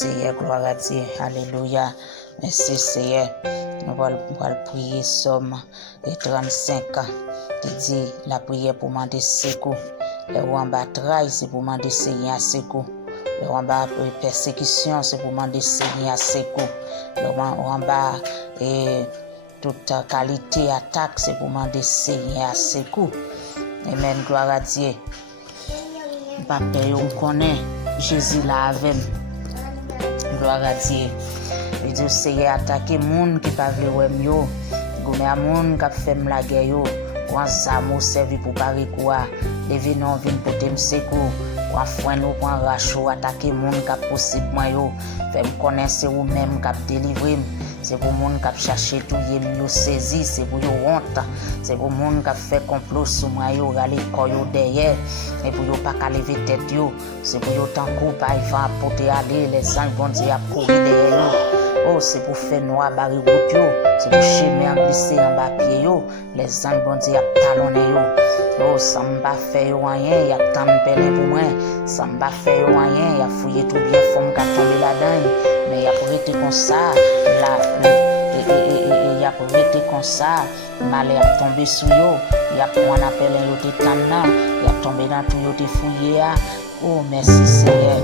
Seigneur, gloire à Dieu. Alléluia. Merci Seigneur. Nous allons prier Somme et 35 qui dit la prière pour demander secours. Le roi en bataille, c'est pour demander Seigneur secours. Le roi en persécution, c'est pour demander Seigneur secours. Le roi en bas et toute qualité attaque, c'est pour demander Seigneur secours. Amen, gloire à Dieu. Papa, on connaît Jésus là avec. Gloire à Dieu. Et Dieu Seigneur attaquer monde qui pas vle wèm yo. Goumé a monde qui fait la guerre yo. Quand ça m'a servi pour pari quoi. Levé non vinn porter secours. Quand foin nous prend rachou attaquer monde qui possible moi yo. Fait me connaître c'est ou même qui délivrer. C'est pour monde qui chercher tout yo saisi, c'est pour yo honte. C'est pour monde qui fait complot sur moi yo, rale ko yo derrière et pour yo pas ka lever tête yo. C'est pour yo tant coup pas il va porter aller les anges vont dire à courir derrière yo. Oh, c'est pour faire noir barri route yo, c'est pour chemin en glisser en bas pied yo. Les anges vont dire à talonner yo. Oh, ça m'a fait yo rien, y a tant pelé pour moi. Ça m'a fait yo rien, y a fouillé tout bien femme qui tomber là-dedans. Mais y a pour être comme ça, y a pour être comme ça, mal a tombé sous yo, y a pour un appel yo te tanna, y a tombé dans tout yo te fouillé. Oh merci Seigneur,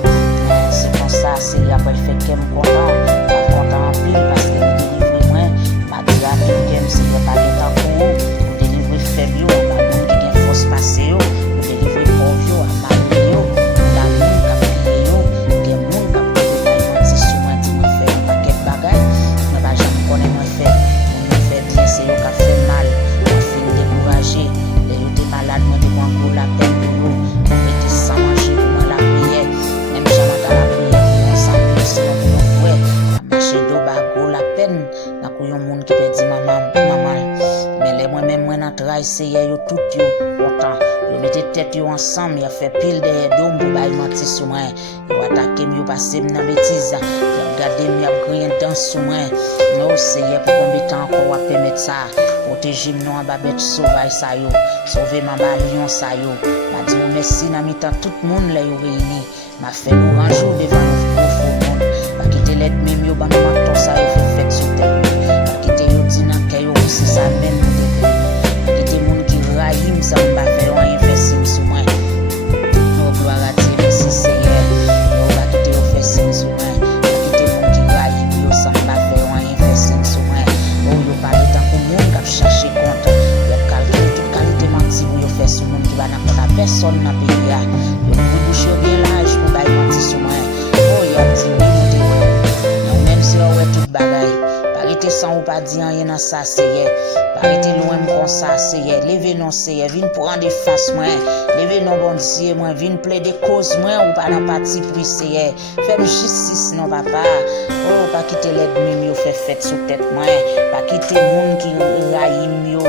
c'est comme ça, c'est y a pas fait qu'elle me content en pile parce que il délivre moi, m'a dit à qu'elle c'est pas temps pour délivrer faible yo, la monde qui gagne force passer yo, délivrer pauvre yo, à mal yo, la monde qui piller yo, que monde qui piller c'est souvent dit moi faire un paquet bagaille, mais pas jamais connaît moi faire, on fait bien c'est yo qui fait mal, on fait décourager, les yo t'es malade moi te prend pour la peine de yo, on était sans manger pour moi la prière, même jamais dans la prière on s'en sinon pour nous frère, marcher do bago la peine, na couillon monde qui peut dire maman, mais les moi même moi dans travail c'est yo tout yo content. Yo mette tête yo ensemble, yo fait pile de dom pour bailler mentir sur moi. Yo attaquer yo passer dans bêtise. Yo regarder yo grien dans sur moi. Non, c'est pour combien de temps encore va permettre ça. Protéger nous en bas bête sauvage ça yo. Sauver ma balion ça yo. M'a dit merci dans mi-temps tout le monde là yo réuni. M'a fait nous un jour devant nous profond monde. Pas quitter l'aide même yo ba nous maton ça yo fait fête sur terre. Pas quitter yo dit nan kay yo c'est ça même nous. Pas quitter monde qui raïm ça m'a fait rien faire signe sur moi. Oh gloire à Dieu, merci Seigneur. Oh va quitter yo faire signe sur moi. Pas quitter monde qui raïm yo ça m'a fait rien faire signe sur moi. Oh yo parler tant pour monde qui chercher compte. Yo calculer toute qualité menti pour yo faire sur monde qui va n'a personne dans pays là. Yo bouche bien large pour bailler menti sur moi. Oh y a dit oui, même si on ouais toute bagaille. Parité sans ou pas dire rien dans ça c'est parité loin comme ça c'est lever non c'est vinn prendre défense moi lever non bon Dieu moi vinn plaider cause moi ou pas dans parti pris c'est faire justice non papa oh pas quitter l'aide même yo fait fête sous tête moi pas quitter monde qui raïm yo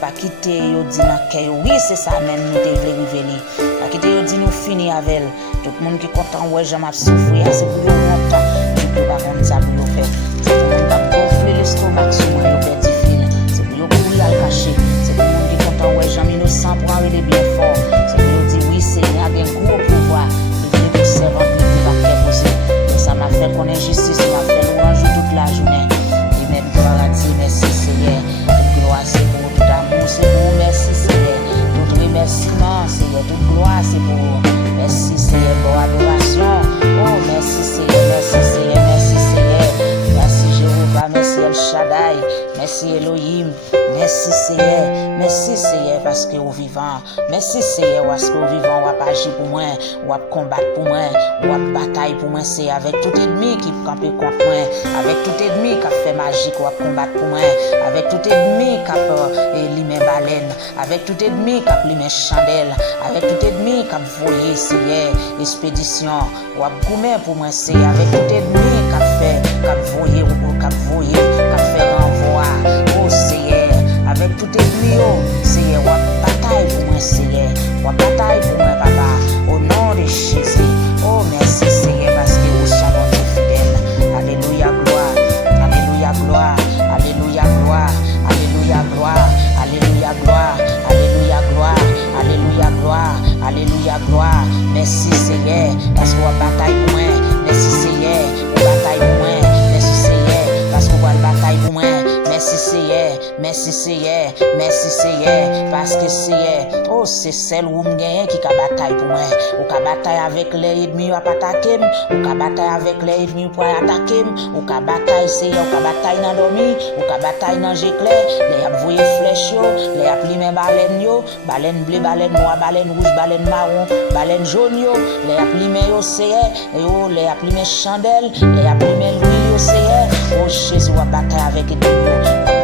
pas quitter yo dit dans cœur oui c'est ça même nous te vle révéler pas quitter yo dit nous fini avec tout le monde qui content ouais jamais souffrir c'est pour yo longtemps tu peux pas comme ça pour yo faire c'est pour monde qui gonfler l'estomac sur moi yo perdre fil c'est pour yo courir à le cacher c'est pour monde qui content ouais jamais innocent pour aller bien fort c'est pour yo dire oui Seigneur a un gros pouvoir il veut que c'est rempli de la paix possible et ça m'a fait connaître justice m'a fait louange toute la journée et même gloire à Dieu merci Seigneur toute gloire c'est pour tout amour c'est pour merci Seigneur tout remerciement Seigneur toute gloire c'est pour merci Seigneur pour adoration oh merci Seigneur merci Seigneur merci Seigneur merci Jéhovah merci El Shaddai merci Elohim merci Seigneur parce que vous vivant merci Seigneur parce que vous vivant ou pas agir pour moi ou pas combattre pour moi ou pas bataille pour moi c'est avec tout ennemi qui camper contre moi avec tout ennemi qui fait magique ou pas combattre pour moi avec tout ennemi qui a limé baleine avec tout ennemi qui a limé chandelle avec tout ennemi qui a voyé Seigneur expédition ou pas goumer pour moi c'est avec tout ennemi qui a fait qui a fait renvoi oh Seigneur avec tout ennemi oh Seigneur ou bataille pour moi Seigneur ou bataille pour moi papa au nom de Jésus oh merci Seigneur parce que vous sont notre fidèle alléluia gloire alléluia gloire alléluia gloire alléluia gloire alléluia gloire alléluia gloire alléluia gloire alléluia gloire merci Seigneur parce que vous bataille pour moi merci Seigneur merci Seigneur, parce que Seigneur, oh, c'est celle où m'gagne qui ka bataille pour moi. Ou ka bataille avec les ennemis pour attaquer, ou ka bataille avec les ennemis pour attaquer, ou ka bataille Seigneur, ou ka bataille dans dormi, ou ka bataille dans j'éclair, les a voyer flèche yo, les a pli men baleine yo, baleine bleu, baleine noir, baleine rouge, baleine marron, baleine jaune yo, les a pli men yo Seigneur, yo les a pli men chandelle, les a pli men l'huile yo Seigneur. Oh Jésus, on bataille avec ennemi yo,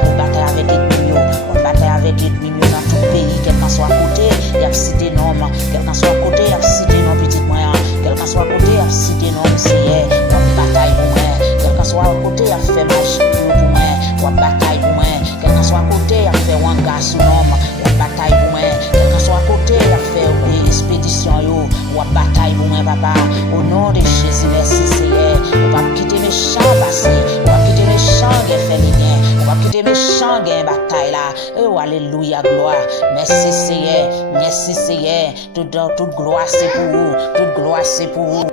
on bataille avec ennemi yo, on bataille avec ennemi yo dans tout pays, quel qu'en soit côté, y a cité nom, quel qu'en soit côté, y a cité nom petit moyen, quel qu'en soit côté, y a cité nom Seigneur, on bataille pour moi, quel qu'en soit côté, y a fait marche pour moi, on bataille pour moi, quel qu'en soit côté, y a fait wanga sous nom, on bataille pour moi, quel qu'en soit côté, y a fait expédition yo, on bataille pour moi papa, au nom de Jésus, merci Seigneur, on va quitter mes champs passés, on va quitter mes champs qui fait les gains, on va quitter mes champs qui bataille là, et oh alléluia gloire, merci Seigneur, toute gloire c'est pour vous, toute gloire c'est pour vous.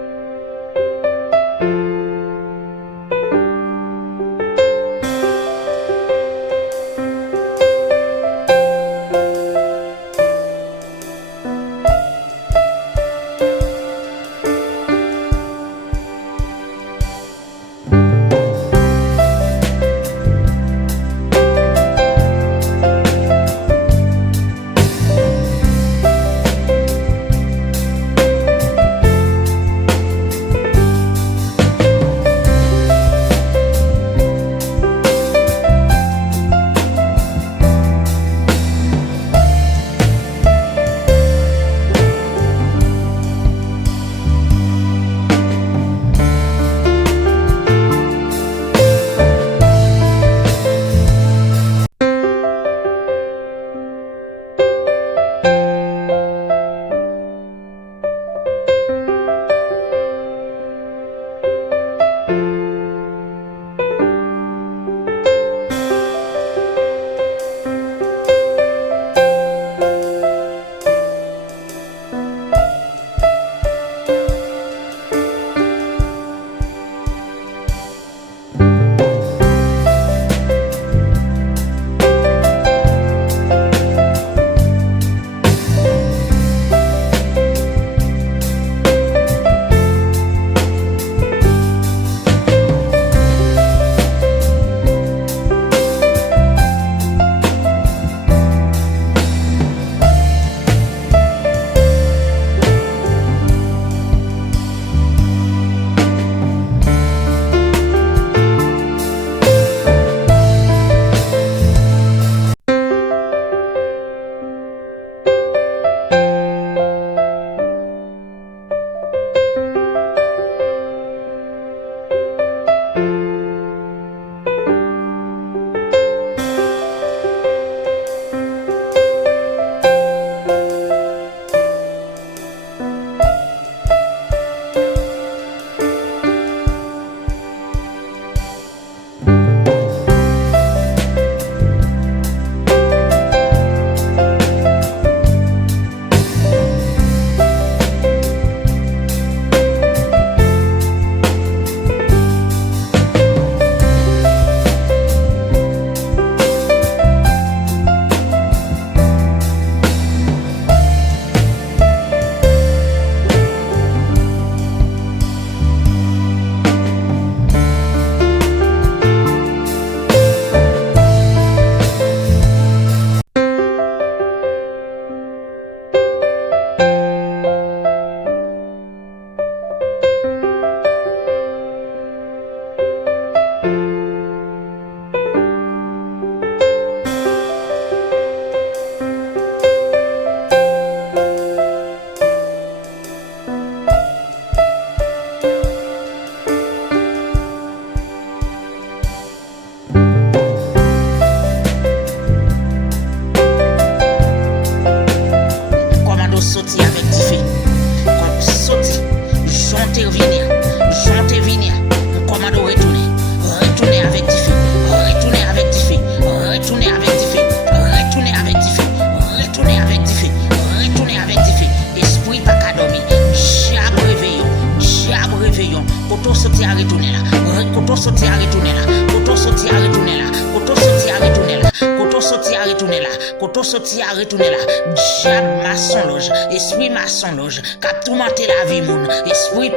Koto soti a retourner là. Koto sorti à retourner là. Koto sorti à retourner là. Diable maçon loge. Esprit maçon loge. Cap tourmenter la vie moun. Esprit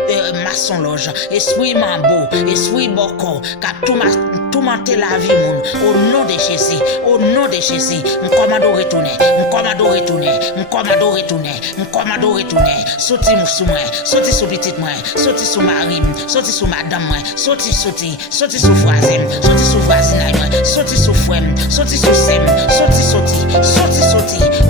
maçon loge. Esprit mambo. Esprit boko. Cap tourmenter la vie moun. Au nom de Jésus. Au nom de Jésus. M'commando retourner. M'commando retourner. M'commando retourner. M'commando retourner. Sorti sous moi. Sorti sous petite moi. Sorti sous mari. Sorti sous madame moi. Sorti sous voisin. Sorti sous voisinage moi. Sorti sous frère. Sorti sous sem. Sorti.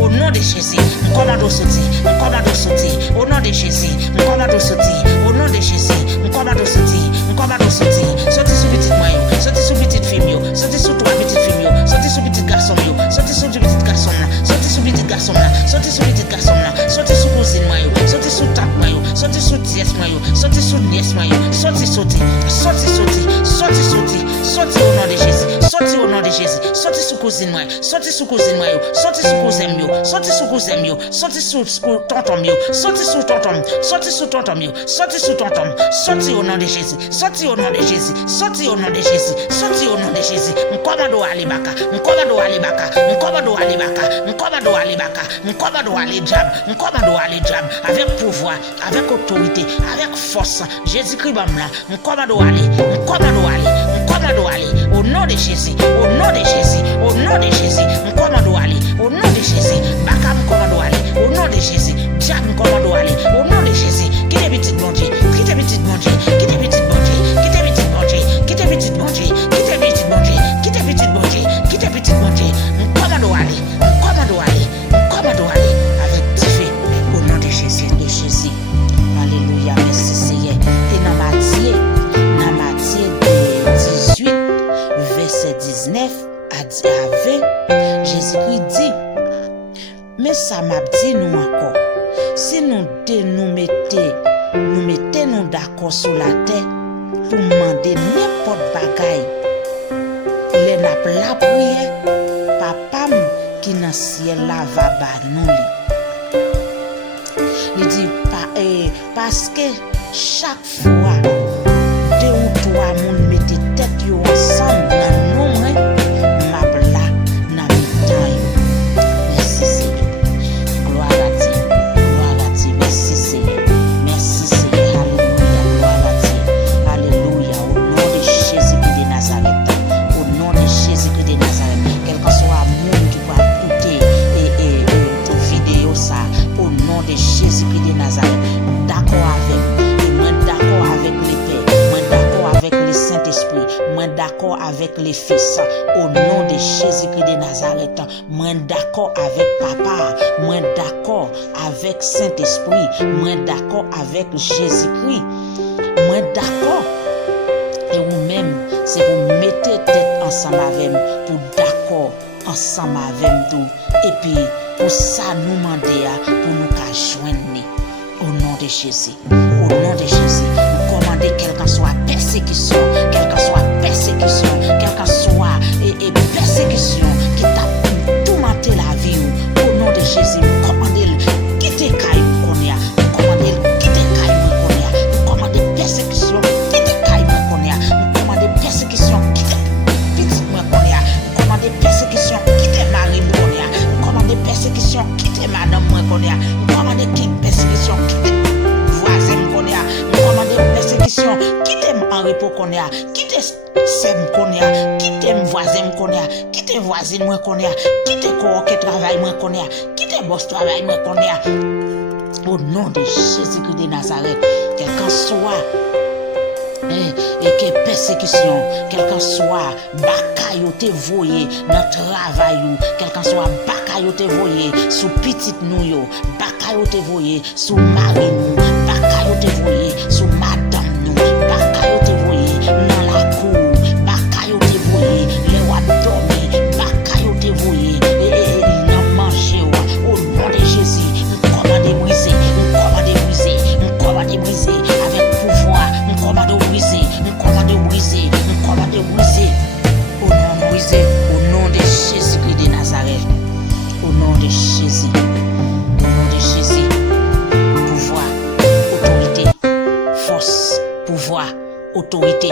Au nom de Jésus. M'commando sorti. M'commando sorti. Au nom de Jésus. M'commando sorti. Au nom de Jésus. M'commando sorti. M'commando sorti. Sorti sous petite moi. Sorti sous petite fille. Sorti sous trois petites filles. Sorti sous petit garçon. Sorti sous petit garçon. Sorti sous petit garçon. Sorti sous petit garçon. Sorti sous cousine moi. Sorti sous tante moi. Sorti sous tièce moi. Sorti sous nièce moi. Sorti au nom de Jésus. Sorti au nom de Jésus. Sorti sous cousine moi. Sorti sous cousine moi. Sorti sous cousin mio. Sorti sous cousin mio. Sorti sous tonton mio. Sorti sous tonton. Sorti sous tonton mio. Sorti sous tonton. Sorti au nom de Jésus. Sorti au nom de Jésus. Sorti au nom de Jésus. Sorti au nom de Jésus. M'commando alibaka. M'commando alibaka. M'commando alibaka. M'commando alibaka. M'commando alidjab. M'commando alidjab. Avec pouvoir, avec autorité, avec force. Jésus-Christ bamla. M'commando ali. M'commando ali. M'commando ali. Au nom de Jésus. Au nom de Jésus. Au nom de Jésus. M'commando ali. Au nom de Jésus. Baka m'commando ali. Au nom de Jésus. Diable m'commando ali. Au nom de Jésus. Qui est petit bon Dieu? Qui est petit bon Dieu? Qui est petit bon Dieu? Qui est petit bon Dieu? Qui est petit bon Dieu? Qui est petit bon Dieu? Qui est petit bon Dieu? Qui est petit bon Dieu? M'commando ali. M'commando ali. M'commando ali. Avec Dieu. Au nom de Jésus. De Jésus. Alléluia. Merci Seigneur. Et dans Matthieu 18, verset 19 à 20, Jésus-Christ dit, mais ça m'a dit nous encore, si nous mettons d'accord sur la terre pour demander n'importe bagaille, les nappes la prière, papa qui dans le ciel là va ba nous. Il dit parce que chaque fois deux ou trois moun mette tête yo ensemble dans nombre m'a là dans mi-temps yo. Merci Seigneur. Gloire à Dieu. Merci Seigneur. Merci Seigneur. Alléluia. Gloire à Dieu. Alléluia. Au nom de Jésus-Christ de Nazareth. Au nom de Jésus-Christ de Nazareth. Quel que soit le monde qui va écouter et vidéo ça. Au nom de Jésus-Christ de Nazareth. D'accord avec les pères, moi d'accord avec le Saint-Esprit, moi d'accord avec les fils, au nom de Jésus-Christ de Nazareth, moi d'accord avec papa, moi d'accord avec Saint-Esprit, moi d'accord avec Jésus-Christ, moi d'accord. Et vous-même, c'est vous mettez tête ensemble avec moi, pour d'accord ensemble avec nous, et puis pour ça nous demander, pour nous joindre. Au nom de Jésus, au nom de Jésus, nous commandons quelle que soit persécution, quelle que soit persécution qui t'a tourmenté la vie. Au nom de Jésus, nous commandons quitter Caïm Konya, nous commandons quitter Caïm Konya, nous commandons persécution, quitter Caïm Konya, nous commandons persécution, quitter petit Konya, nous commandons persécution, quitter Marie Konya, nous commandons persécution, quitter Madame Konya, nous commandons persécution, quitter voisin Konya, nous commandons persécution, quitter Henri Konya, quitter Sem Konya, quitter voisin Konya, quitter voisine Konya, quitter corps qui travaille Konya, quitter boss travail Konya. Au nom de Jésus-Christ de Nazareth, quelqu'un soit et que persécution, quelqu'un soit bakaille ou te voyé dans travail, quelqu'un soit bakaille ou te voyé sous petite nous, bakaille ou te voyé sous mari nous, bakaille ou te voyé sous madame nous, bakaille ou te voyé dans la cour, bakaille ou te voyé les rois dormir, bakaille ou te voyé et dans manger. Au nom de Jésus, nous commandons briser, nous commandons briser, nous commandons briser avec pouvoir, nous commandons briser, nous commandons briser, nous commandons briser. Au nom de Jésus-Christ de Nazareth, au nom de Jésus, au nom de Jésus, pouvoir, autorité, force, pouvoir, autorité,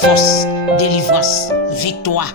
force, délivrance, victoire,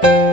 Thank